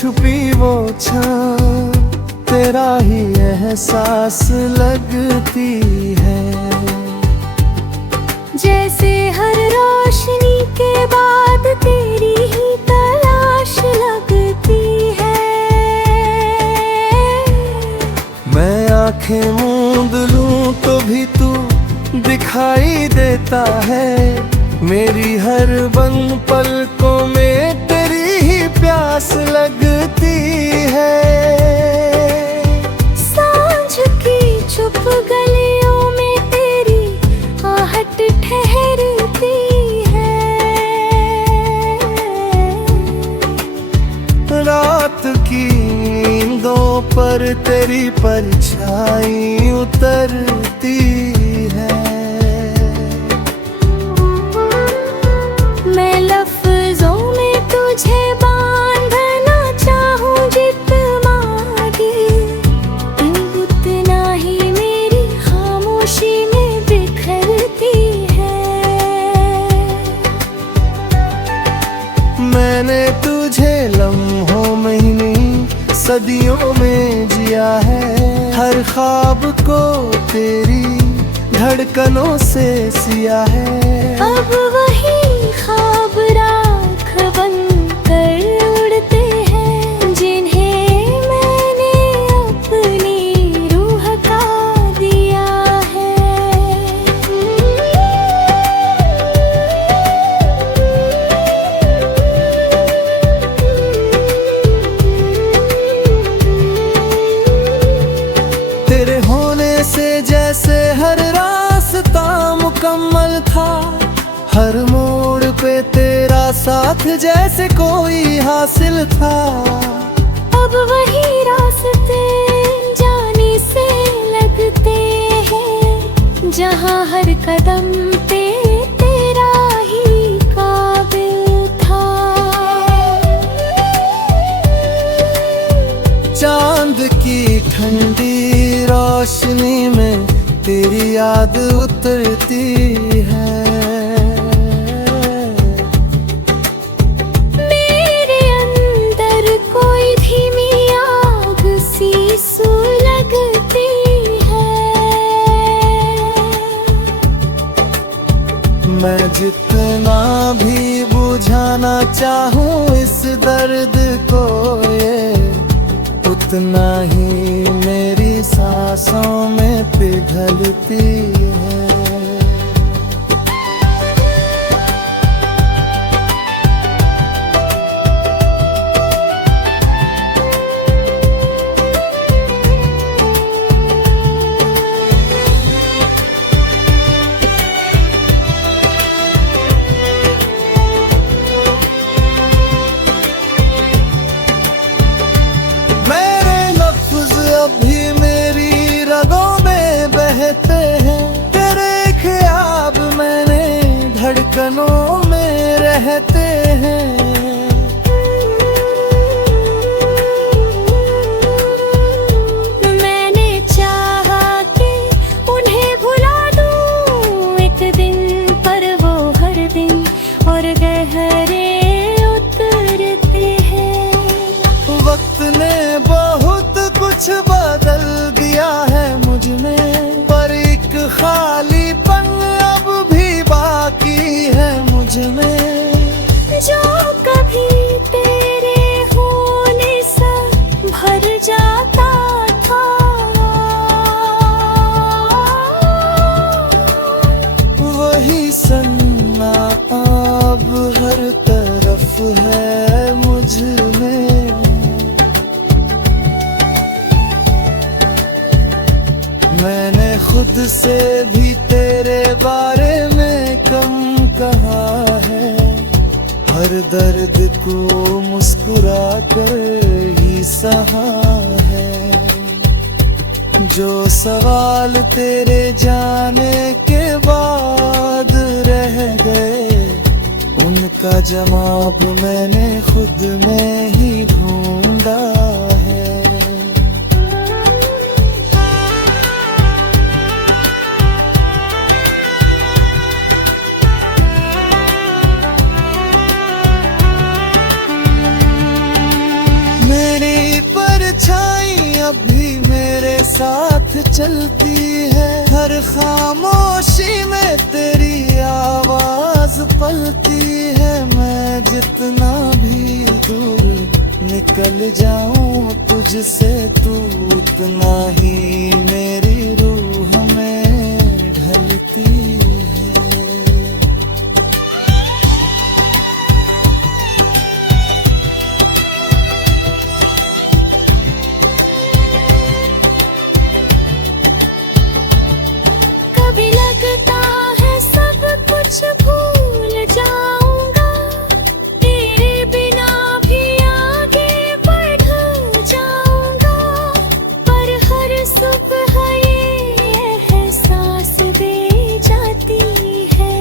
छुपी वो छाँव तेरा ही एहसास लगती है। जैसे हर रोशनी के बाद तेरी ही तलाश लगती है। मैं आंखें मूंद लूं तो भी तू दिखाई देता है। मेरी हर बंद पलकों में तेरी ही प्यास लगती है। सांझ की चुप गलियों में तेरी आहट ठहरती है। रात की नींदों पर तेरी परछाई उतरती है। मैं लफ्जों में तुझे बांधना चाहूं जितना दिल उतना ही मेरी खामोशी में बिखरती है। मैंने तुझे लम्हों में ही नहीं सदियों में जिया है। हर ख्वाब को तेरी धड़कनों से सिया है। अब वही ख्वाब राख बनकर उड़ते हैं जिन्हें मैंने अपनी रूह का दिया है। तेरे होने से जैसे हर रास्ता मुकम्मल था। हर मोड़ पे तेरा साथ जैसे कोई हासिल था। अब वही रास्ते जाने से लगते हैं जहाँ हर कदम पे तेरा ही काबिल था। चांद की ठंडी रोशनी में तेरी याद उतरती है। मेरे अंदर कोई धीमी आग सी सुलगती है। मैं जितना भी बुझाना चाहूँ इस दर्द को ये उतना ही मेरी सांसों में पिघलती है। अभी मेरी रगों में बहते हैं। तेरे ख्याब मैंने धड़कनों में रहते हैं। मैंने चाहा कि उन्हें भुला दूं एक दिन पर वो हर दिन और गहरे उतरते हैं। वक्त ने बहुत कुछ बदल दिया है मुझ में, पर एक खालीपन अब भी बाकी है मुझ में। जो कभी तेरे होने से भर जाता था वही सन्ना अब हर तरफ है मुझ में। मैंने खुद से भी तेरे बारे में कम कहा है। हर दर्द को मुस्कुरा कर ही सहा है। जो सवाल तेरे जाने के बाद रह गए उनका जवाब मैंने खुद में ही ढूंढा है। साथ चलती है। हर खामोशी में तेरी आवाज पलती है। मैं जितना भी दूर निकल जाऊं तुझसे, तू उतना ही मेरी रूह में ढलती है। कभी लगता है सब कुछ भूल जाऊंगा, तेरे बिना भी आगे बढ़ जाऊंगा। पर हर सुबह ये एहसास दे जाती है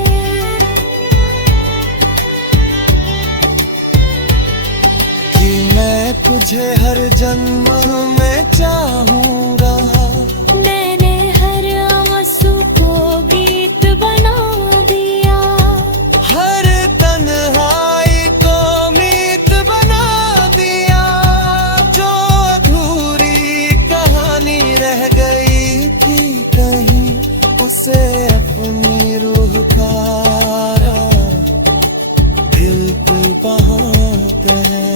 कि मैं तुझे हर जन्म में चाहूंगा। मैंने हर आंसू को गीत बना दिया, हर तन्हाई को मीत बना दिया। जो अधूरी कहानी रह गई थी कहीं, उसे अपनी रूह का दिल पे बहाते हैं।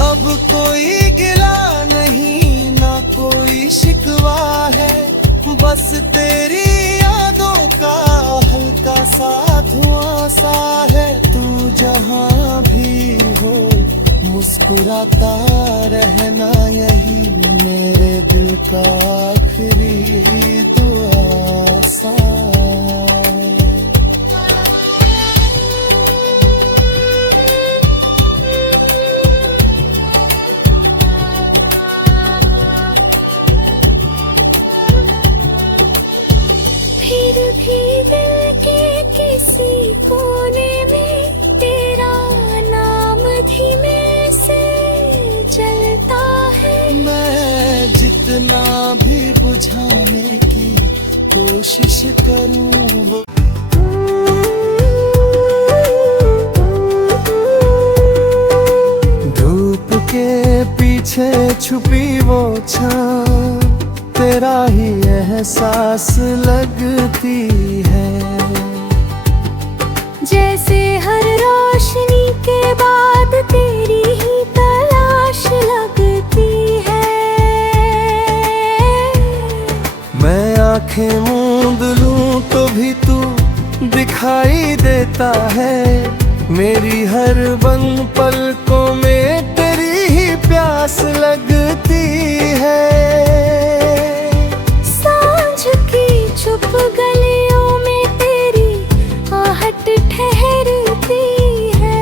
अब कोई गिला नहीं, ना कोई शिकवा है। बस तेरी यादों का हल्का सा धुआं सा है। तू जहाँ भी हो मुस्कुराता रहना, यही मेरे दिल का आखिरी दुआ सा है। फिर भी दिल के किसी कोने में तेरा नाम धीमे से जलता है। मैं जितना भी बुझाने की कोशिश करूं, वो धूप के पीछे छुपी वो छां तेरा ही एहसास लगती है। जैसे हर रोशनी के बाद तेरी ही तलाश लगती है। मैं आंखें मूंद लूं तो भी तू दिखाई देता है। मेरी हर बंद पलकों में तेरी ही प्यास लगती है। सांझ की चुप गलियों में तेरी आहट ठहरती है।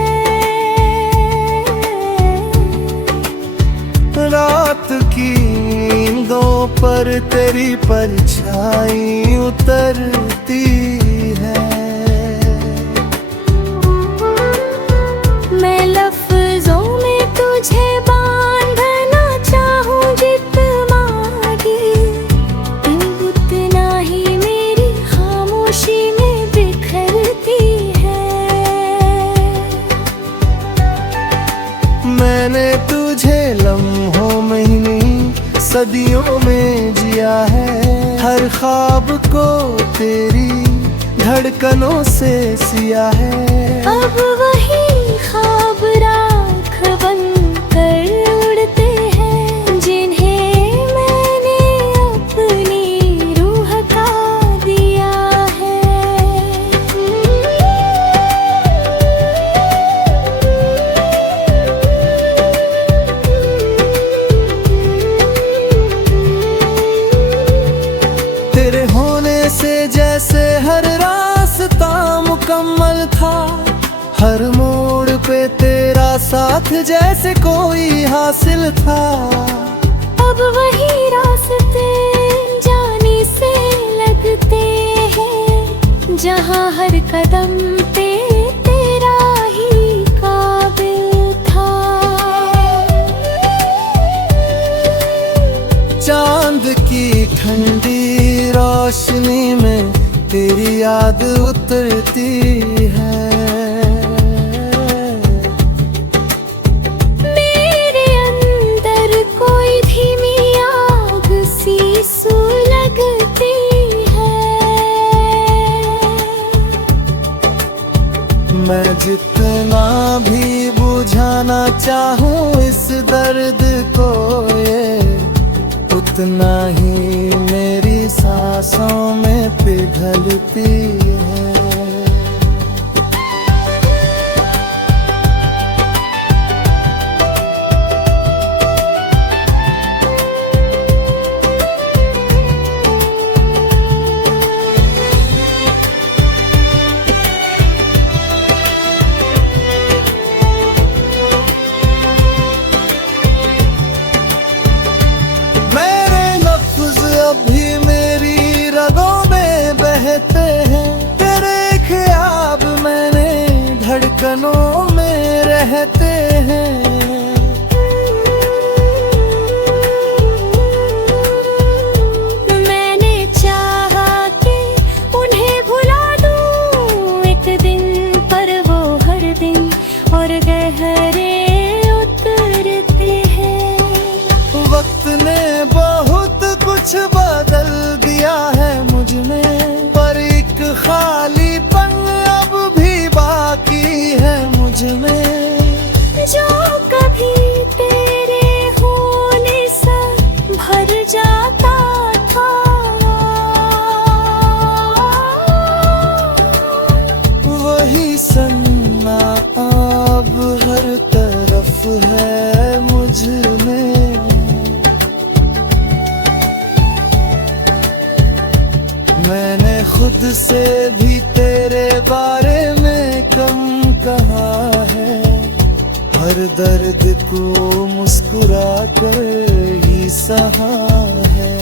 रात की नींदों पर तेरी परछाई उतरती है। मैं लफ्जों में तुझे बांधना चाहूं जितना दिल, तू उतना ही मेरी खामोशी में बिखरती है। मैंने तुझे लम्हों में ही नहीं सदियों में जिया है। हर ख्वाब को तेरी धड़कनों से सिया है। अब वही ख्वाब राख बनकर उड़ते हैं, जिन्हें मैंने अपनी रूह का दिया है। तेरे होने से जैसे हर रास्ता मुकम्मल था। हर मोड़ पे तेरा साथ जैसे कोई हासिल था। अब वही रास्ते जाने से लगते हैं, जहाँ हर कदम पे तेरा ही काबिल था। चांद की ठंडी रोशनी में तेरी याद उतरती है। मेरे अंदर कोई धीमी आग सी सुलगती है। मैं जितना भी बुझाना चाहूं इस दर्द को, ये उतना ही मेरी सांसों में पिघलती है। अभी मेरी रगों में बहते हैं, तेरे ख्याल मैंने धड़कनों में रहते हैं। मैंने चाहा कि उन्हें भुला दूं एक दिन, पर वो हर दिन और गहरे उतरते हैं। वक्त ने बहुत कुछ बदल दिया है मुझ में, पर एक खालीपन अब भी बाकी है मुझ में। जो कभी तेरे होने से भर जाता था, वही सन्ना अब हर तरफ है मुझ में। मैंने खुद से भी तेरे बारे में कम कहा है, हर दर्द को मुस्कुरा कर ही सहा है।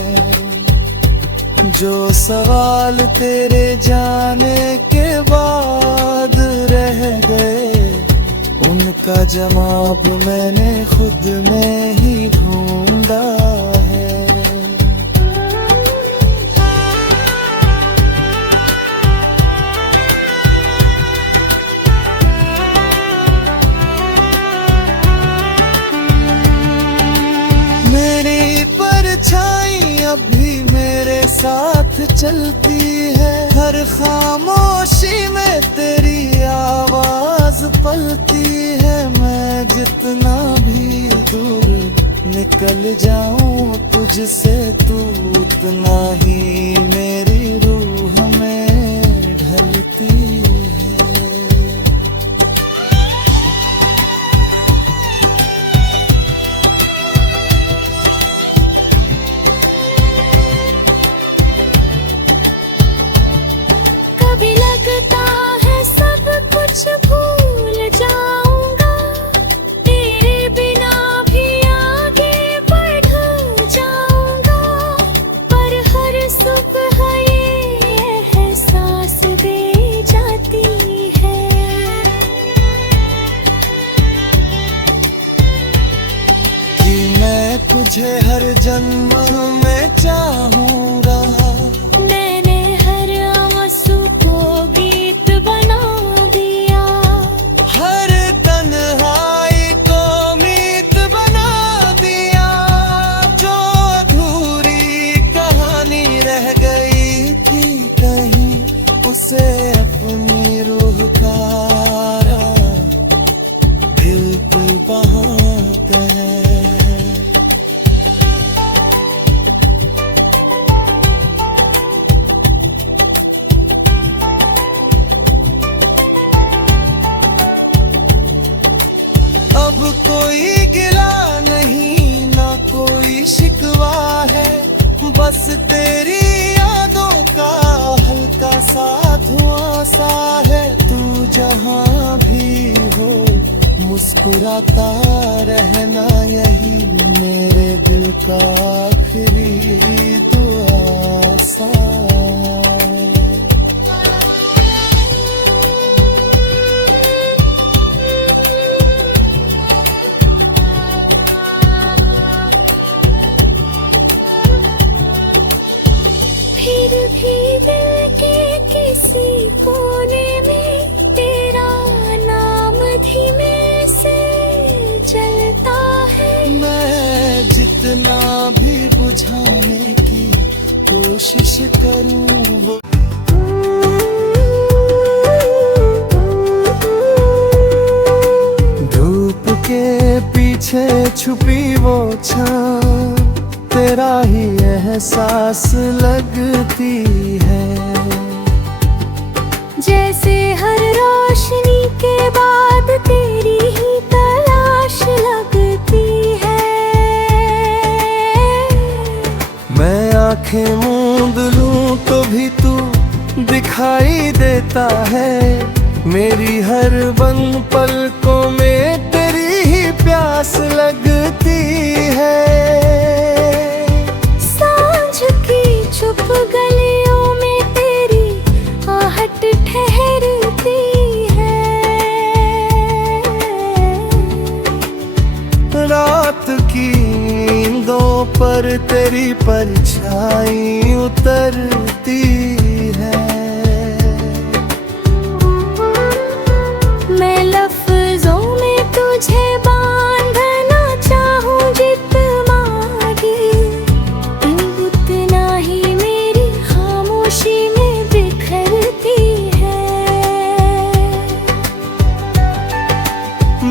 जो सवाल तेरे जाने के बाद रह गए, उनका जवाब मैंने खुद में ही ढूंढा है। परछाई अब भी मेरे साथ चलती है, हर खामोशी में तेरी आवाज पलती है। मैं जितना भी दूर निकल जाऊं तुझसे, तू उतना ही मेरी रूह में ढलती है। भूल जाऊंगा, तेरे बिना भी आगे बढ़ जाऊंगा, पर हर सुबह ये एहसास दे जाती है कि मैं तुझे हर जन्म में चाहूंगा। मैंने हर आंसू को गीत बना दिया, हर तन्हाई को मीत बना दिया। जो अधूरी कहानी रह गई थी कहीं, उसे अपनी रूह का बिल्कुल बहाते हैं। अब कोई गिला नहीं, ना कोई शिकवा है, बस तेरी यादों का हल्का सा धुआं सा है। तू जहां भी हो मुस्कुराता रहना, यही मेरे दिल का आखिरी दुआ सा है। फिर भी दिल के बुझाने की कोशिश करूं। वो धूप के पीछे छुपी वो छाँव तेरा ही एहसास लगती है। जैसे हर रोशनी के बाद तेरी ही तलाश लगती है। मैं आंखें मूंद लूं तो भी तू दिखाई देता है। मेरी हर बंद पलकों में तेरी ही प्यास लगती है। सांझ की चुप गलियों में तेरी आहट ठहरती है। रात की नींदों पर तेरी परछाई उतरती है। मैं लफ्जों में तुझे बांधना चाहूं जितना भी, उतना ही मेरी खामोशी में बिखरती है।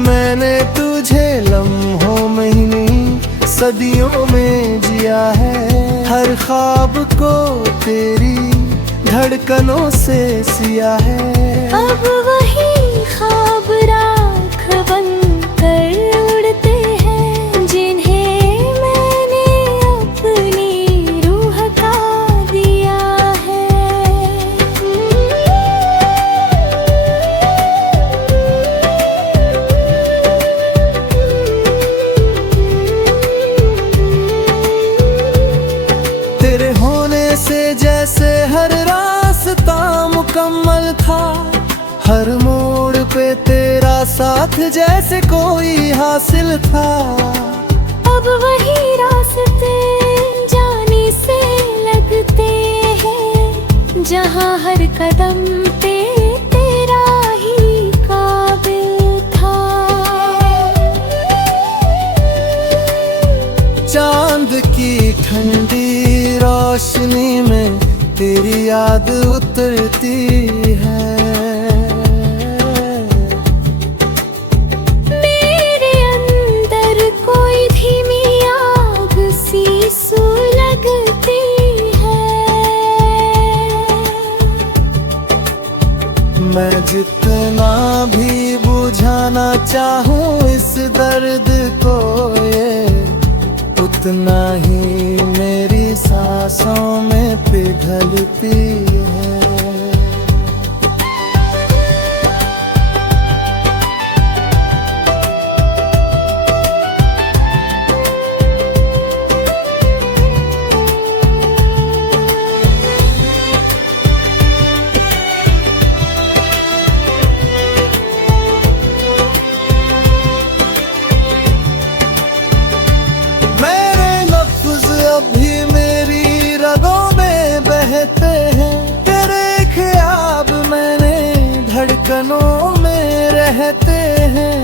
मैंने तुझे लम्हों में ही नहीं सदियों में जिया है। हर ख्वाब को तेरी धड़कनों से सिया है। अब वही ख्वाब राख बनकर उड़ते हैं, जिन्हें मैंने अपनी रूह का दिया है। तेरे होने से जैसे हर रास्ता मुकम्मल था। हर मोड़ पे तेरा साथ जैसे कोई हासिल था। अब वही रास्ते जाने से लगते हैं, जहाँ हर कदम पे तेरा ही काबिल था। चांद की ठंडी रोशनी में तेरी याद उतरती है। मेरे अंदर कोई धीमी आग सी सुलगती है। मैं जितना भी बुझाना चाहूँ इस दर्द को, ये उतना ही मेरी सांसों में पिघलती है। अभी मेरी रगों में बहते हैं। तेरे ख्याब मैंने धड़कनों में रहते हैं।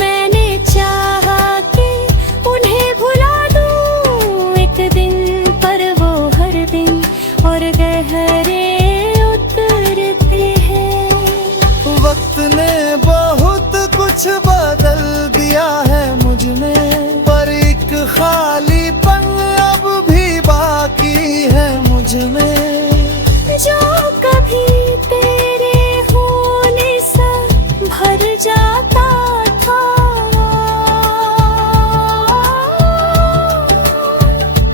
मैंने चाहा कि उन्हें भुला दूं एक दिन, पर वो हर दिन और गहरे उतरते हैं। वक्त ने बहुत कुछ बदल दिया है मुझ में, पर एक खालीपन अब भी बाकी है मुझ में। जो कभी तेरे होने से भर जाता था,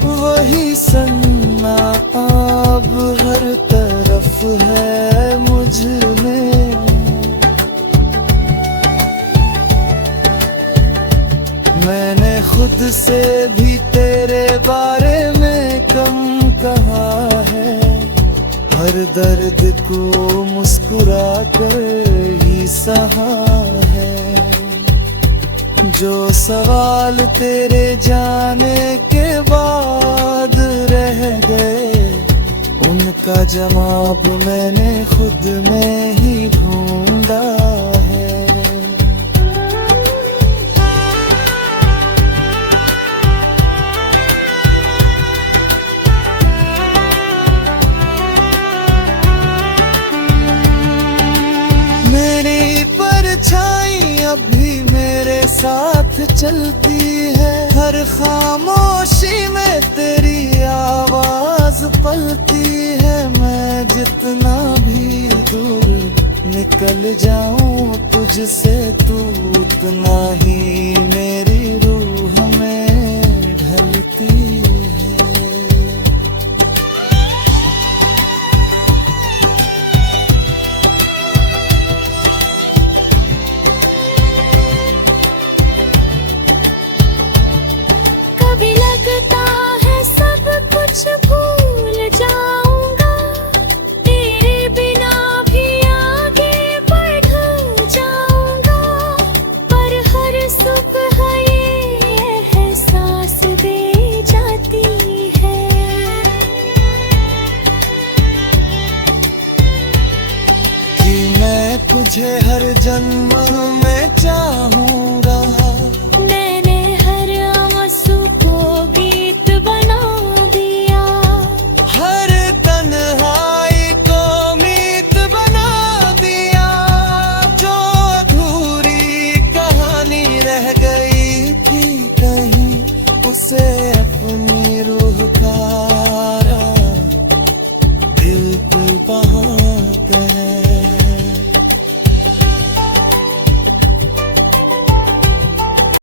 वही सन्ना अब हर तरफ है मुझ में। मैंने खुद से भी तेरे बारे में कम कहा है। हर दर्द को मुस्कुरा कर ही सहा है। जो सवाल तेरे जाने के बाद रह गए, उनका जवाब मैंने खुद में ही ढूंढा है। साथ चलती है, हर खामोशी में तेरी आवाज पलती है। मैं जितना भी दूर निकल जाऊं तुझसे, तू उतना ही मेरी रूह में ढलती है। कभी लगता है सब कुछ भूल जाऊंगा, तेरे बिना भी आगे बढ़ जाऊंगा। पर हर सुबह ये एहसास दे जाती है कि मैं तुझे हर जन्म